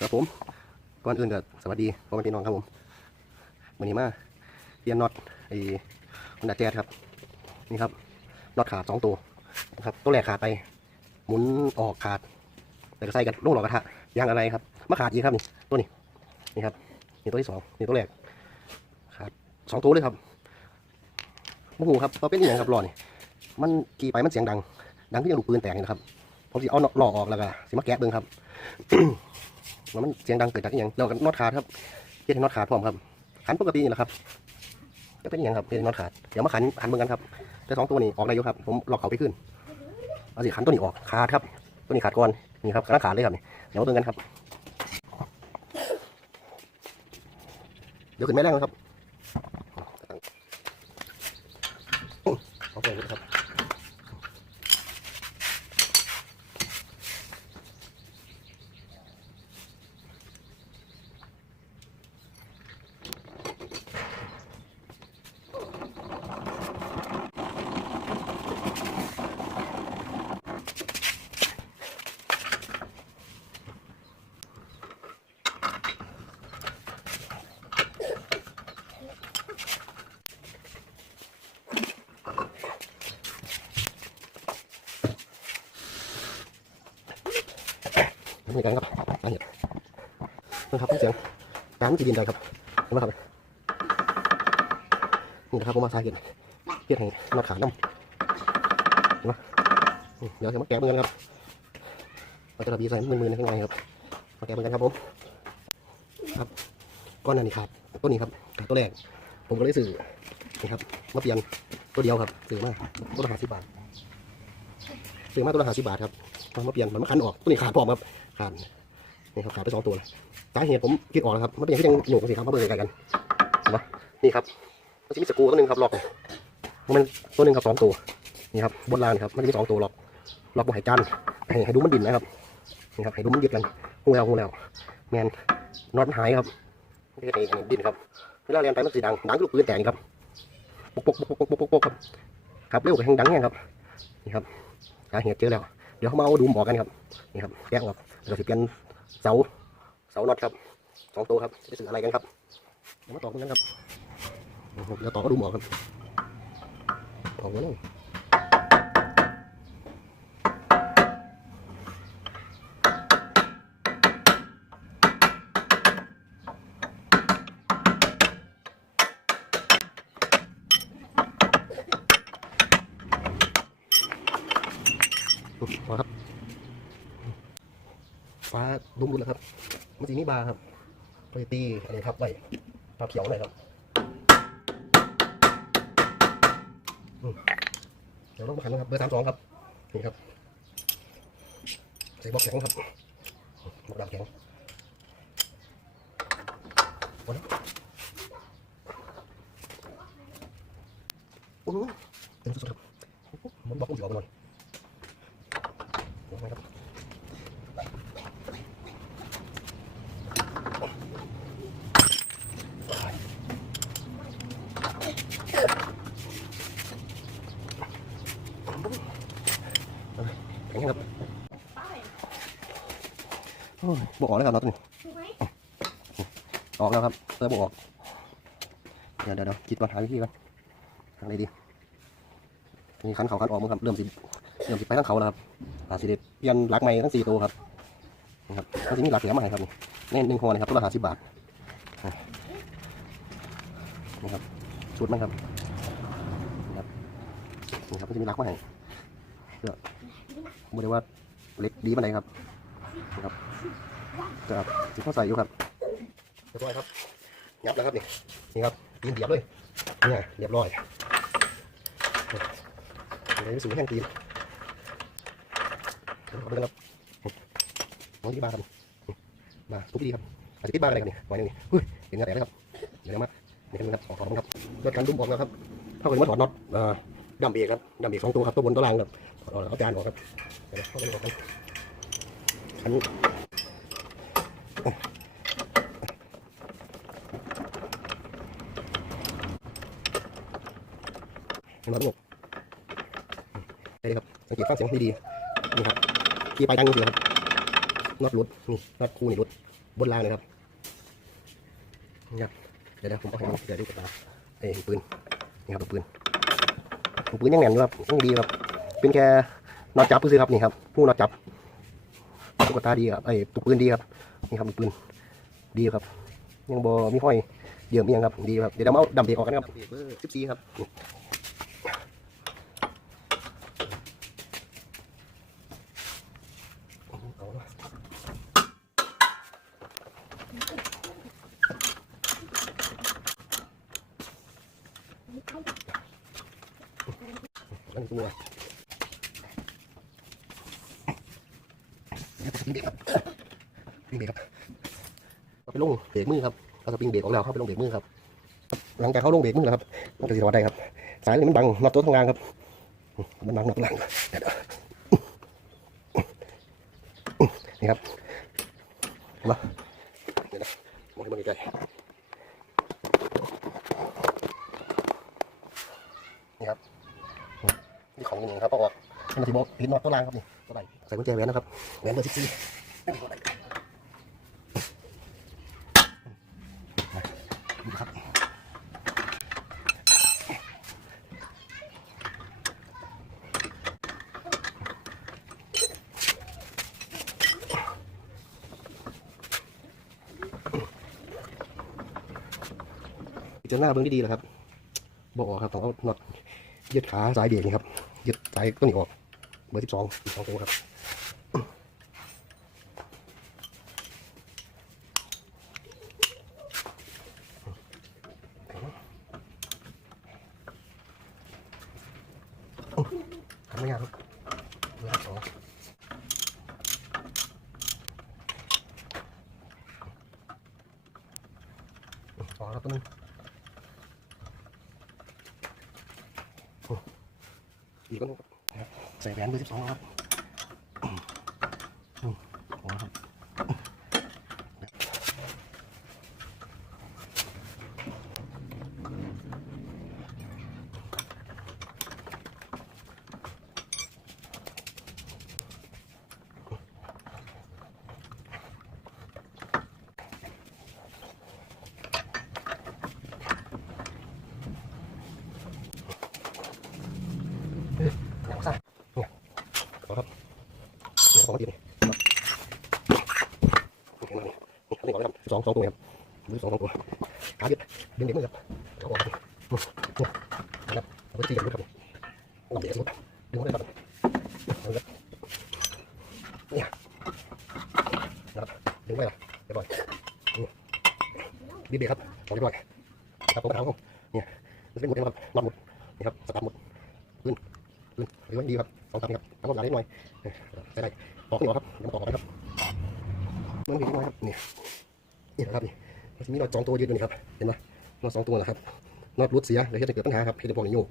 ครับผมก่อนอื่นก็สวัสดีพ่อแม่พี่น้องครับผมวันนี้มาเปลี่ยนน็อตไอ้ฮอนดาแจ๊ครับนี่ครับน็อตขาดสองตัวนะครับตัวแรกขาดไป หมุนออกขาดแต่ก็ใส่กันลงหลอกกระทะยางอะไรครับมาขาดอีกครับนี่ตัวนี้นี่ครับนี่ตัวที่สองนี่ตัวแรกขาดสองตัวเลยครับโอ้โหครับเราเป็นอย่างครับหลอนี่มันกี่ไปมันเสียงดัง ดังที่ยังลูกปืนแตกนะครับผมสิเอาหลอออกแล้วก็สิมาแกะเบิ่งครับ ว่ามันเสียงดังเกิดจากอหย่างเรากันน็อตขาดครับเฮ็ดให้น็อตขาดพร้อมครับขันปกตินี่แหละครับจะเป็นอหย่างครับเฮ็ดให้น็อตขาดเดี๋ยวมาขันขันเบิ่งกันครับแต่สองตัวนี้ออกได้อยู่ครับผมหลอกเขาไปขึ้นเอาสิขันตัวนี้ออกขาดครับ ตัวนี้ขาดก่อนนี่ครับกำลังขาดเลยครับนี่เดี๋ยวมาเบิ่งกันครับเดี๋ยวขึ้นแม่แรงนะครับเอาไปเลยครับ นี่กันครับอันนี้นะครับเสียงการจีดินใจครับเห็นไหมครับนี่นะครับผมมาสาเหตุเพี้ยนให้น็อตขาดน้ำเห็นไหมเดี๋ยวจะมาแกะเหมือนกันครับเราจะระบีใส่มือๆในข้างในครับมาแกะเหมือนกันครับผมครับก้อนนั้นนี่ขาดต้นนี้ครับตัวแรกผมก็เลยสื่อนี่ครับมาเปลี่ยนตัวเดียวครับสื่อมากตัวละห้าสิบบาทสื่อมากตัวละห้าสิบบาทครับมาเปลี่ยนมันมาคันออกตัวนี้ขาดพร้อมครับ ขาดนี่ครับขาดไปสองตัวเลยสาเหตุผมคิดออกแล้วครับมันเป็นอย่างที่ยังหนูกันสิครับมาเบิ่งกลๆกันเห็นปะนี่ครับมันจะมีสกูตัวหนึ่งครับล็อกมันตัวหนึ่งครับสองตัวนี่ครับบนรางนี่ครับมันจะมีสองตัวล็อกล็อกบนหายจานให้ให้ดูมันดินนะครับนี่ครับให้ดูมันยึดกันหูแล้วหูแล้วแมนน็อตหายครับนี่ก็เดินครับเวลาเรียนไปมันสีดังดังลูกปืนแตกครับปกปกปกปกปกปกปกครับครับเร็วกับแห่งดังแห่งครับนี่ครับสาเหตุเจอแล้วเดี๋ยวเขามาเอาดูหมอกันครับนี่ครับแกะออก เราจะเปลี่ยนเสาเสาน็อตครับสองตัวครับจะซื้ออะไรกันครับเดี๋ยวมาต่อกันครับเดี๋ยวต่อก็ดูหมอครับต่อกันเลยมาครับ ฟ้าดุมรุนแล้วครับ มีบาร์ครับโรตีอันนี้ทับไว้ทับเขียวหน่อยครับเดี๋ยวลองมาขันนะครับเบอร์สามสองครับนี่ครับใส่บล็อกแข็งครับบล็อกดำแข็งหมดแล้โอ้โหเต็มสุดๆครับมันบล็อกมันเดียวไปหน่อยลงไปครับ แข็งครับ โอ้ยบออกแล้วครับน็อตนี่ออกแล้วครับเติมบออกเดี๋ยวเดี๋ยวเดี๋ยวคิดว่าหาวิธีกันทางไหนดีมีคันเขาคันออกมั้งครับเริ่มสิเริ่มสิไปทั้งเขาแล้วครับอาสิเดเปลี่ยนหลักใหม่ทั้งสี่ตัวครับนะครับก็จะมีหลักแหลมมาให้ครับนี่แน่นหนึ่งคอนะครับตัวละห้าสิบบาทนี่ครับชุดมันครับนี่ครับนี่ครับก็จะมีหลักมาให้บอกได้ว่าเล็กดีมาไหนใดครับนะครับ จะสิเข้าใส่อยู่ครับเรียบร้อยครับยับแล้วครับนี่นี่ครับตีนเดียบเลยนี่ยเรียบร้อยเลยสูงแห้งตีนเอาไปกันครับมองที่บ้านครับมาทุกที่ครับอาจจะติดบ้านอะไรครับเนี่ยวันนี้เฮ้ยเห็นกระแตแล้วครับเดี๋ยวมาเดี๋ยครับขอขอบคุณครับรถการดุมออกแล้วครับเท่ากับว่าถอดน็อตดัมเบรกครับดัมเบรกสองตัวครับตัวบนตัวล่างครับถอดออกแล้วเอาจานออกครับเดี๋ยวเข้าไปก่อนอันนี้ เห็นไหมลูกได้เลยครับ สังเกตฟังเสียงดีๆนี่ครับขี่ไปดังจริงๆครับน็อตรุดนี่น็อตคู่นี่รุดบนล่างเลยครับนี่ครับเดี๋ยวเดี๋ยวผมเอาให้ดูเดี๋ยวดูกระตาเอ้ยปืนนี่ครับปืนปืนยังแน่นอยู่ครับยังดีครับเป็นแค่น็อตจับซื้อครับนี่ครับผู้น็อตจับตุ๊กตาดีครับไอ้ยตุ๊กปืนดีครับ นี่ครับปืนดีครับ ยังบ่มีห้อยเยี่ยมเอียงครับดีครับเดี๋ยวเรามาเอาดำเบรกออกกันครับเบอร์สิบสี่ครับเอาละอันนี้ตัวนี่เบรกครับนี่เบรกครับเอา ไปลงเบรกมือครับเอาสปริงเบรกของเราเข้าไปลงเบรกมือครับ หลังจากเขาลงเบรกมือแล้วครับมันจะสิวัดได้ครับ สายนี่มันบังน็อตตัวทางล่างครับ มันบังน็อตตัวล่างนี่ครับมาเดี๋ยวนะมองให้มันใกล้นี่ครับนี่ของนี่ครับเอาออกมันจะบอกปิน็อตตัวล่างครับนี่ตัวไหนใส่กุญแจแหวนนะครับแหวนเบอร์สิบสี่ พิจารณาเบื้องดีๆแล้วครับบอกออกครับต้องเอาน็อตยึดขาสายเบรกนี่ครับยึดสายตัวนี้ออกเบอร์สิบสองสิบสองตัวครับทำไม่ยากครับเบอร์สิบสองต่อครับตัวนึง อีกก็นครับใส่แหวนเบอร์สิบสองครับอืมอืมโอ้ครับหนังซ่าเนี่ยเอาครับเนี่ยของดีนี่นี่นี่ก่ อนเลยครับสองสองตัวครับมือสองสองตัวขายึดดึงเด็กมือครับเอาออกครับเนี่ยนะครับเอาไปตีกันด้วยครับเอาเด็กสุดดึงได้ครับเอาครับเนี่ยนะครับดึงไว้ละเรียบร้อยดีเด็กครับออกเรียบร้อยครับผมเอาเนี่ยมันเป็นหมดนะครับนอนหมดนี่ครับสตาร์ทหมดขึ้นขึ้นหรือว่าดีครับสองตับนี่ครับทำความสะอาดนิดหน่อยใส่ได้ตอกนี่ออกครับยังตอกออกนะครับมันมีนิดหน่อยครับนี่ นี่นะครับนี่มันจะมีน็อตสองตัวยืดอยู่นี่ครับเห็นไหมน็อตสองตัวนะครับน็อตรุดเสียเลยเฮ็ดให้เกิดปัญหาครับเฮ็ดให้พวกนี้โยก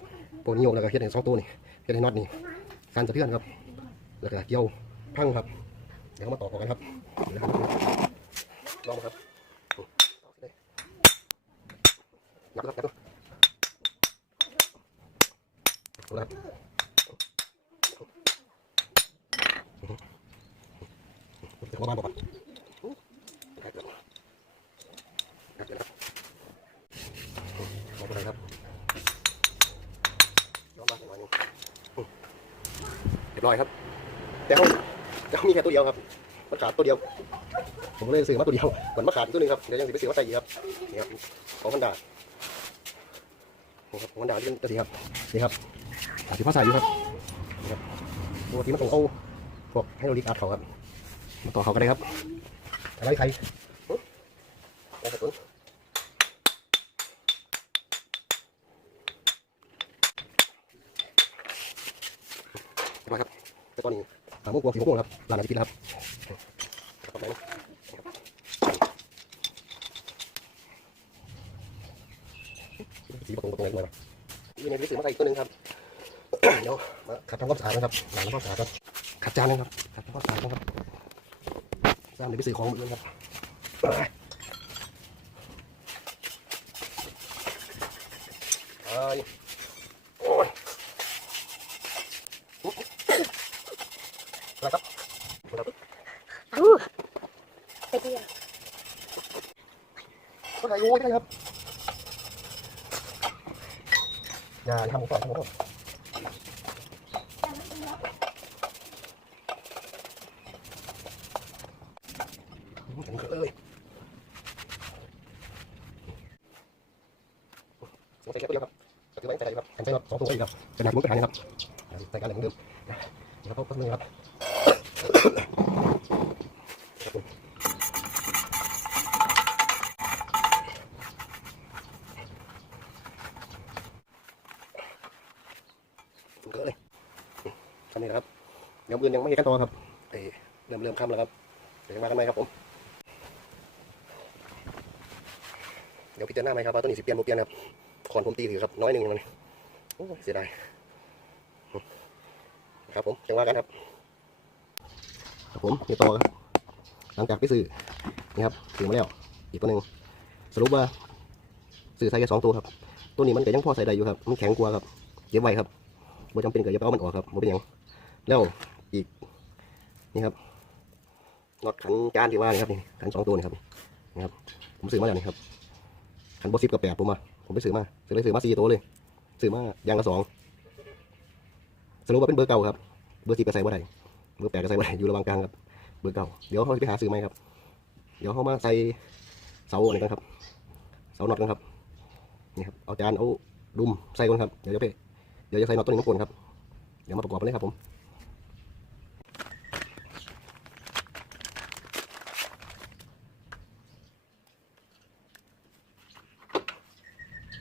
พวกนี้โยกแล้วก็เฮ็ดให้สองตัวนี่เฮ็ดให้น็อตนี่การสะเทือนครับแล้วก็เกี่ยวพังครับเดี๋ยวมาต่อกันครับนะครับลองครับนับครับนับครับเอาละครับเดี๋ยวเข้าบ้านบอกก่อนครับเดี๋ยวครับเดี๋ยวนะครับเอาไปเลยครับย้อนมาประมาณนี้อืมเรีย บร้อยครับ แต่เขาแต่เขามีแค่ตัวเดียวครับ มันขาดตัวเดียว ผมก็เลยซื้อมาตัวเดียวเหมือนมาขาดอีกตัวหนึงครับ เดี๋ยวยังสิไปซื้อมาใส่อีกครับ นี่ครับ ของมันดานี่ครับของมันดาที่เป็นตัวสีครับ นี่ครับอาจจะพ่อใส่อยู่ครับ นี่ครับปกติมันต้องเอาพวกให้เราลิกอาร์ตเขาครับ มาต่อเขากันเลยครับอะไรใครหึอะไรครับคุณเรียบร้อยครับ แต่ตอนนี้สามโมงกว่าสี่โมงครับร้านอาหารจะปิดแล้วครับสีประตูประตูอะไรมามีในหนังสือมาใส่อีกตัวนึงครับเดี๋ยวมาขัดทำความสะอาดนะครับหลังทำความสะอาดครับขัดจานนะครับขัดทำความสะอาดนะครับจานเดี๋ยวไปซื้อของมืออนครับไอ้โอ้ยนะครับครับ ก็ได้โอ้ยได้ครับอย่าทำหมูกรอบทำหมูกรอบอืมอันนี้ก็เอ้ยสงสัยแค่ตัวเดียวครับก็คือไว้ใจได้ครับใส่ครับสองตัวอีกครับเป็นหนักมุ้งกระหายนะครับใส่กันเหมือนเดิมนะครับก็นี่ครับ สุดยอดเลยอันนี้นะครับ เดี๋ยวมือยังไม่เห็นกันต่อครับเอเริ่มเริ่มค่ำแล้วครับเดี๋ยวมากันไหมครับผมเดี๋ยวพิจารณาไหมครับว่าต้นนี้สิเปลี่ยนโมเปลี่ยนครับคอนผมตีถือครับน้อยหนึ่งมันโอ้ยเสียดายครับผมจังว่ากันครับครับผมเดี๋ยวต่อครับหลังจากไปซื้อนี่ครับซื้อมาแล้วอีกตัวหนึ่งสรุปว่าซื้อใส่แค่สองตัวครับตัวนี้มันก็ยังพอใส่ได้อยู่ครับมันแข็งกว่าครับเก็บไว้ครับบ่จำเป็นก็อย่าเอามันออกครับบ่เป็นหยังแล้ว อีกนี่ครับน็อตขันจานที่ว่านี่ครับนี่ขันสองตัวนี่ครับนี่ครับ ผมซื้อมาแล้วนี่ครับขันโบอสิบกับแปดผมมาผมไปซื้อมาซื้อเลยซื้อมาสี่ตัวเลยซื้อมายางละสองสรุปว่าเป็นเบอร์เก่าครับเบอร์สิบก็ใส่บ่ได้เบอร์แปดก็ใส่บ่ได้อยู่ระหว่างกลางครับเบอร์เก่าเดี๋ยวเขาจะไปหาซื้อไหมครับ เดี๋ยวเขามาใส่เสาอะไรกันครับเสาน็อตกันครับนี่ครับเอาจานเอาดุมใส่กันครับเดี๋ยวจะไปเดี๋ยวจะใส่น็อตตัวนี้มาก่อนครับเดี๋ยวมาประกอบกันเลยครับผม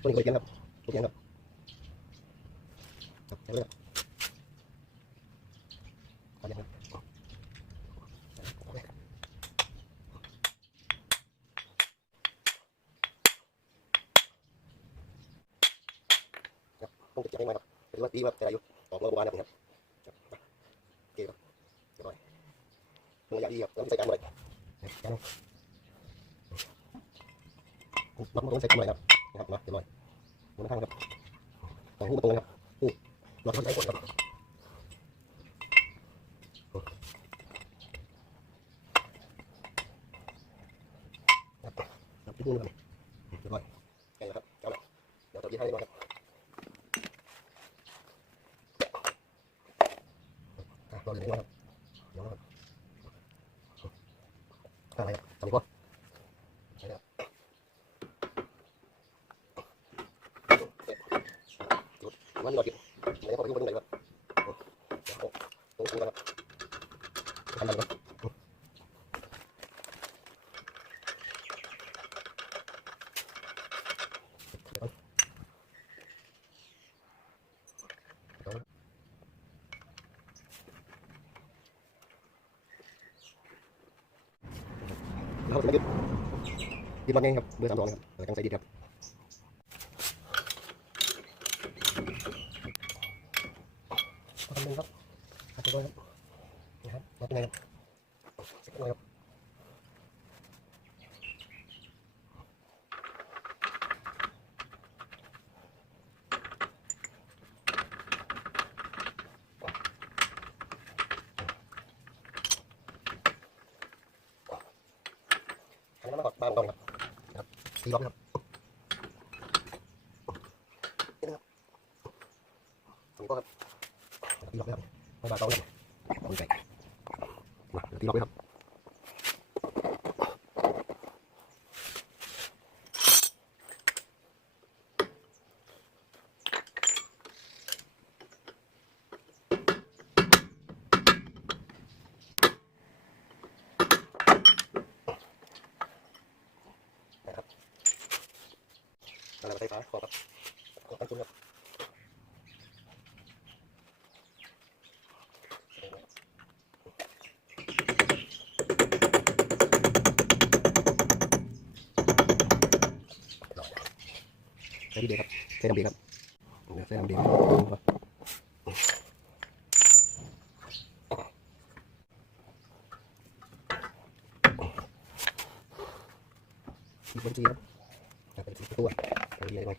ตัวนี้ก็เย็นครับตัวเย็นครับครับใส่ไปเลยครับเอาเย็นครับครับต้องเก็บให้ไหมครับเป็นว่าตีว่าแต่อายุออกมาประมาณนั้นครับครับโอเคครับเรียบร้อยตัวอย่างดีครับแล้วใส่กันหน่อยกันน็อตมันต้องใส่กันหน่อยครับนะครับมาเรียบร้อย หมุนข้างครับสองหูมันตรงกันครับหูน็อตมันใช้กดครับครับครับที่หูนะครับเรียบร้อยแค่นี้ครับเอาละเดี๋ยวจะยีให้เรียบร้อยครับ อะรออยู่ในนี้ครับเดี๋ยวนะครับอะไรครับทำอีกคนใช่ครับจุดมันรออยู่ไหนเขาไปอยู่บนไหนวะตรงตรงกันครับทำมันครับแล้วจะมายึด ยึดมันเองครับเบอร์สามสองครับเออจังใส่ดีครับทำหนึ่งครับทำไปก่อนครับนะครับมาเป็นไงครับเสร็จแล้วครับอันนี้มาก่อนบางกองครับ ครับตีล็อกครับนี่นะครับสองก็ครับตีล็อกนะครับไม่บางกองครับเอาใจมาเดี๋ยวตีล็อกไว้ครับ นะครับอะไรไฟฟ้าขอครับขอกันคุณครับใส่ดีเบรกครับใส่น้ำเบรกครับเดี๋ยวใส่น้ำเบรกครับสีบนสีครับเป็นสีตัวเอาดีเลยไหม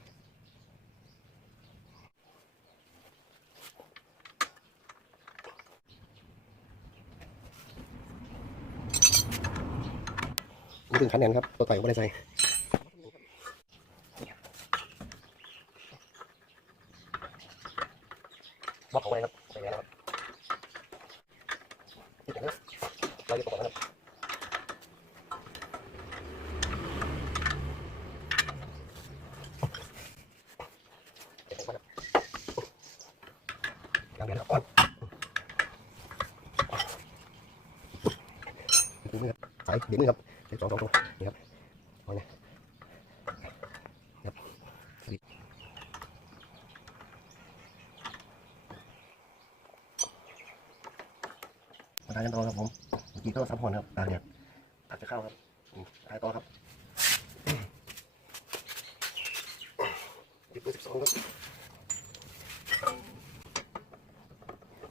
ถึงขันแนนครับ ตัวไต่ไม่ได้ใส่ บล็อกของไว้ครับใส่แล้วครับอีกอย่างนึงเราจะตกกันครับเก็บไว้ครับยังเดี๋ยวก่อนดึงมือครับสายดึงมือครับใส่สองสองตัวนี่ครับเอาไงครับสลิดมา ทายกันต่อครับผมเมื่อกี้ก็ซับพอร์ตครับตาเนี่ยตัดจะเข้าครับอืมทายต่อครับเบอร์สิบสองครับ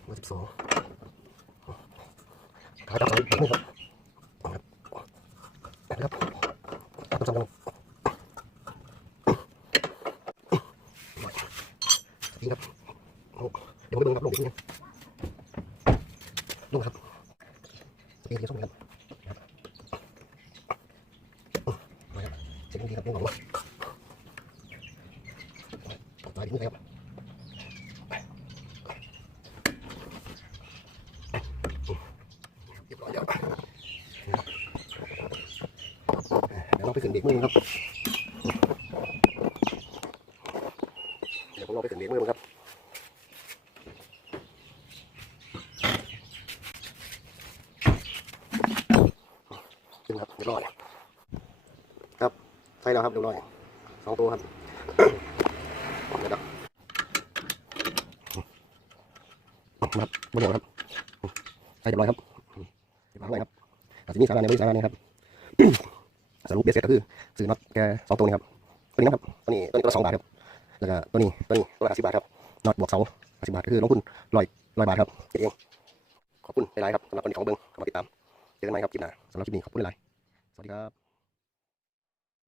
เบอร์สิบสองขายต่อครับตัดซ้ำกันนี่ครับโอ้เดี๋ยวผมไปดูครับลงอีกทีนึงลงครับ ขียวส้มครับครับมาครับเช็คดีครับลงก่อนว่าตายดีครับเรียบร้อยแล้วเดี๋ยวเราไปขึ้นเด็กมือครับ ใช่แล้วครับเรียบร้อยสองตัวครับครับบนหัวครับใช่เรียบร้อยครับวายไว้ครับอาจจะมีสาระในบสาษัทนี้ครับสรุปเบสเซ็ตก็คือซื้อน็อตแกสองตัวนี้ครับตัวนี้นะครับตัวนี้ตัวนี้ตัวสองบาทครับแล้วก็ตัวนี้ตัวนี้ตัวละสิบบาทครับน็อตบวกเสาสิบบาทคือลงทุนลอยลอยบาทครับเองขอบคุณหลายๆครับสำหรับคนที่ของเบิ้งมาติดตามเจอกันใหม่ครับคลิปหน้สำหรับคลิปนี้ขอบคุณหลายสวัสดีครับ